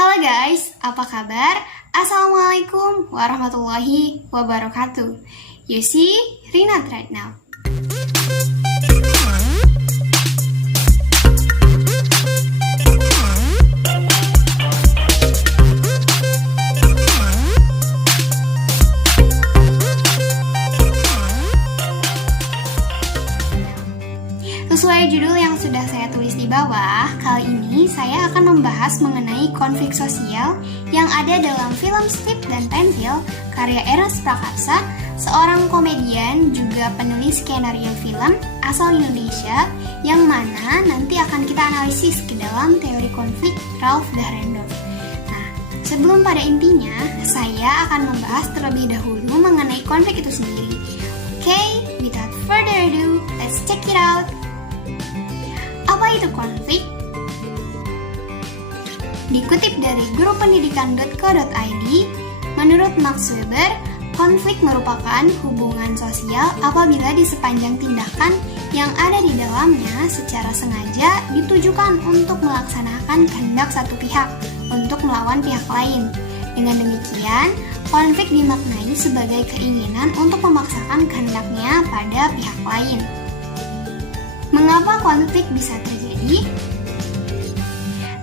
Halo guys, apa kabar? Assalamualaikum warahmatullahi wabarakatuh. You see, Rinat right now. Sesuai judul yang sudah saya tulis di bawah, kali ini saya akan membahas mengenai konflik sosial yang ada dalam film Strip dan Pensil karya Ernest Prakasa, seorang komedian juga penulis skenario film asal Indonesia yang mana nanti akan kita analisis ke dalam teori konflik Ralph Dahrendorf. Nah, sebelum pada intinya, saya akan membahas terlebih dahulu mengenai konflik itu sendiri. Oke, without further ado, let's check it out. Apa itu konflik? Dikutip dari gurupendidikan.co.id, menurut Max Weber, konflik merupakan hubungan sosial apabila di sepanjang tindakan yang ada di dalamnya secara sengaja ditujukan untuk melaksanakan kehendak satu pihak untuk melawan pihak lain. Dengan demikian, konflik dimaknai sebagai keinginan untuk memaksakan kehendaknya pada pihak lain. Mengapa konflik bisa terjadi?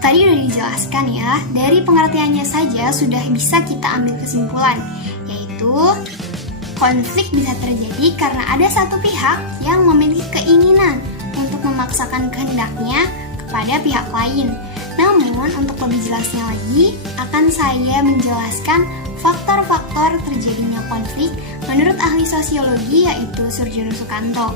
Tadi udah dijelaskan ya, dari pengertiannya saja sudah bisa kita ambil kesimpulan, yaitu konflik bisa terjadi karena ada satu pihak yang memiliki keinginan untuk memaksakan kehendaknya kepada pihak lain. Namun, untuk lebih jelasnya lagi, akan saya menjelaskan faktor-faktor terjadinya konflik menurut ahli sosiologi yaitu Surjono Sukanto.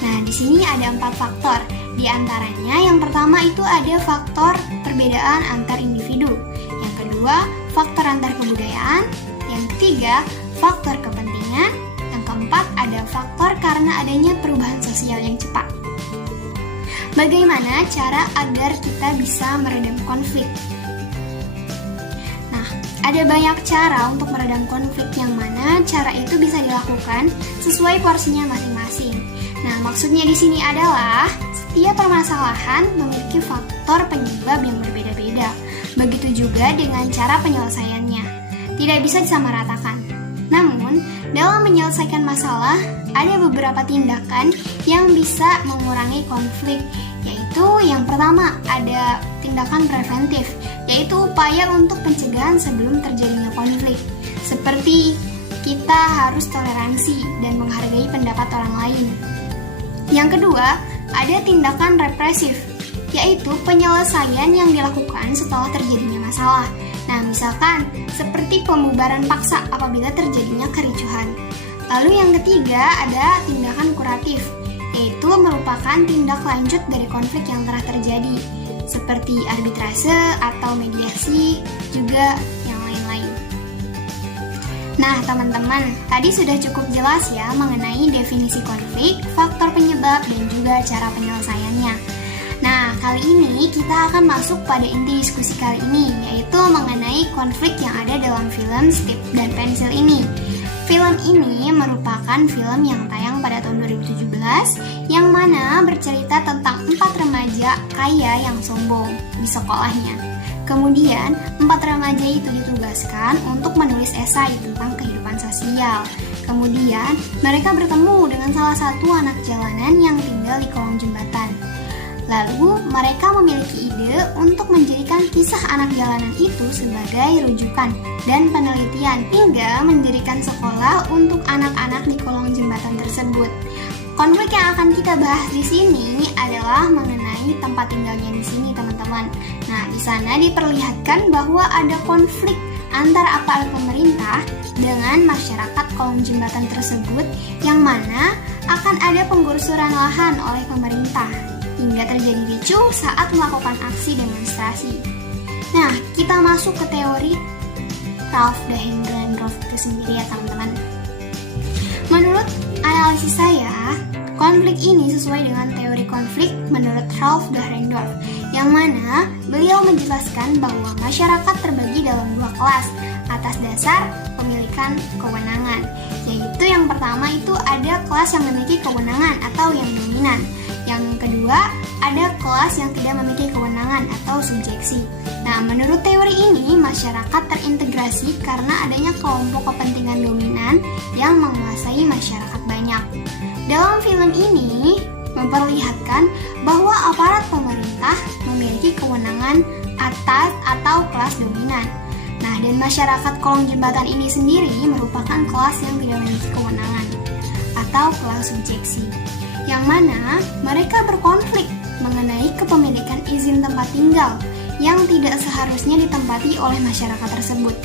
Nah, di sini ada 4 faktor. Di antaranya, yang pertama itu ada faktor perbedaan antar individu. Yang kedua, faktor antar kebudayaan. Yang ketiga, faktor kepentingan. Yang keempat, ada faktor karena adanya perubahan sosial yang cepat. Bagaimana cara agar kita bisa meredam konflik? Nah, ada banyak cara untuk meredam konflik yang mana cara itu bisa dilakukan sesuai porsinya masing-masing. Nah, maksudnya di sini adalah setiap permasalahan memiliki faktor penyebab yang berbeda-beda. Begitu juga dengan cara penyelesaiannya. Tidak bisa disamaratakan. Namun, dalam menyelesaikan masalah, ada beberapa tindakan yang bisa mengurangi konflik, yaitu yang pertama ada tindakan preventif, yaitu upaya untuk pencegahan sebelum terjadinya konflik. Seperti kita harus toleransi dan menghargai pendapat orang lain. Yang kedua, ada tindakan represif, yaitu penyelesaian yang dilakukan setelah terjadinya masalah. Nah, misalkan seperti pembubaran paksa apabila terjadinya kericuhan. Lalu yang ketiga, ada tindakan kuratif, yaitu merupakan tindak lanjut dari konflik yang telah terjadi, seperti arbitrase atau mediasi, juga yang lain-lain. Nah, teman-teman, tadi sudah cukup jelas ya mengenai definisi konflik, faktor penyebab, dan juga cara penyelesaiannya. Nah, kali ini kita akan masuk pada inti diskusi kali ini, yaitu mengenai konflik yang ada dalam film Strip dan Pensil ini. Film ini merupakan film yang tayang pada tahun 2017, yang mana bercerita tentang 4 remaja kaya yang sombong di sekolahnya. Kemudian, 4 remaja itu ditugaskan untuk menulis esai tentang kehidupan sosial. Kemudian, mereka bertemu dengan salah satu anak jalanan yang tinggal di kolong jembatan. Lalu, mereka memiliki ide untuk menjadikan kisah anak jalanan itu sebagai rujukan dan penelitian hingga mendirikan sekolah untuk anak-anak di kolong jembatan tersebut. Konflik yang akan kita bahas di sini adalah mengenai tempat tinggalnya di sini, teman-teman. Nah, di sana diperlihatkan bahwa ada konflik antara aparat pemerintah dengan masyarakat kolong jembatan tersebut, yang mana akan ada penggusuran lahan oleh pemerintah hingga terjadi ricuh saat melakukan aksi demonstrasi. Nah, kita masuk ke teori Ralph Dahrendorf itu sendiri ya, teman-teman. Menurut analisis saya, konflik ini sesuai dengan teori konflik menurut Ralph Dahrendorf, yang mana beliau menjelaskan bahwa masyarakat terbagi dalam 2 kelas atas dasar pemilikan kewenangan, yaitu yang pertama itu ada kelas yang memiliki kewenangan atau yang dominan. Yang kedua, ada kelas yang tidak memiliki kewenangan atau subjeksi. Nah, menurut teori ini, masyarakat terintegrasi karena adanya kelompok kepentingan dominan yang menguasai masyarakat banyak. Dalam film ini, memperlihatkan bahwa aparat pemerintah memiliki kewenangan atas atau kelas dominan. Nah, dan masyarakat kolong jembatan ini sendiri merupakan kelas yang tidak memiliki kewenangan atau kelas subjeksi, yang mana mereka berkonflik mengenai kepemilikan izin tempat tinggal yang tidak seharusnya ditempati oleh masyarakat tersebut.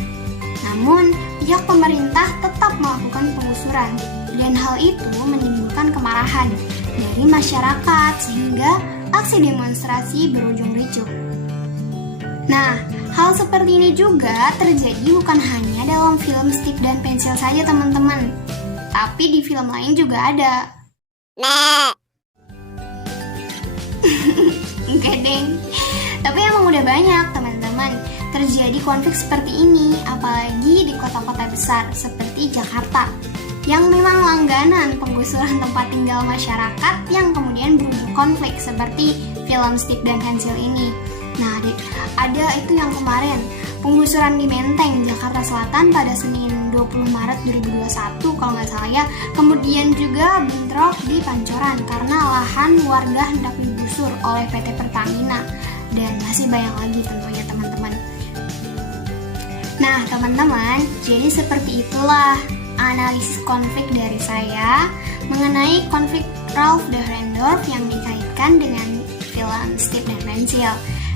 Namun, pihak pemerintah tetap melakukan penggusuran, dan hal itu menimbulkan kemarahan dari masyarakat sehingga aksi demonstrasi berujung ricuh. Nah, hal seperti ini juga terjadi bukan hanya dalam film Stick dan Pensil saja teman-teman, tapi di film lain juga ada. Enggak deng, tapi emang udah banyak teman-teman terjadi konflik seperti ini, apalagi di kota-kota besar seperti Jakarta yang memang langganan penggusuran tempat tinggal masyarakat yang kemudian berujung konflik seperti film Stick dan Pensil ini. Nah, ada itu yang kemarin penggusuran di Menteng, Jakarta Selatan pada Senin 20 Maret 2021 kalau nggak salah ya. Kemudian juga bentrok di Pancoran karena lahan warga hendak digusur oleh PT Pertamina, dan masih banyak lagi tentunya teman-teman. Nah teman-teman, jadi seperti itulah analisis konflik dari saya mengenai konflik Ralph Dahrendorf yang dikaitkan dengan film Stick dan Pensil.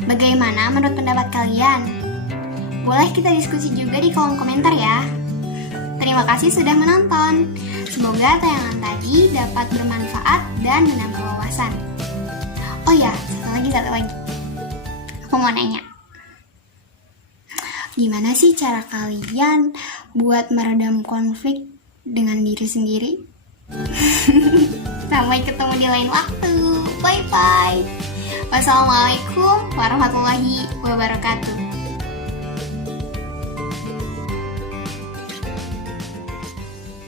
Bagaimana menurut pendapat kalian? Boleh kita diskusi juga di kolom komentar ya. Terima kasih sudah menonton. Semoga tayangan tadi dapat bermanfaat dan menambah wawasan. Oh ya, satu lagi. Aku mau nanya. Gimana sih cara kalian buat meredam konflik dengan diri sendiri? Sampai ketemu di lain waktu. Bye-bye. Wassalamualaikum warahmatullahi wabarakatuh.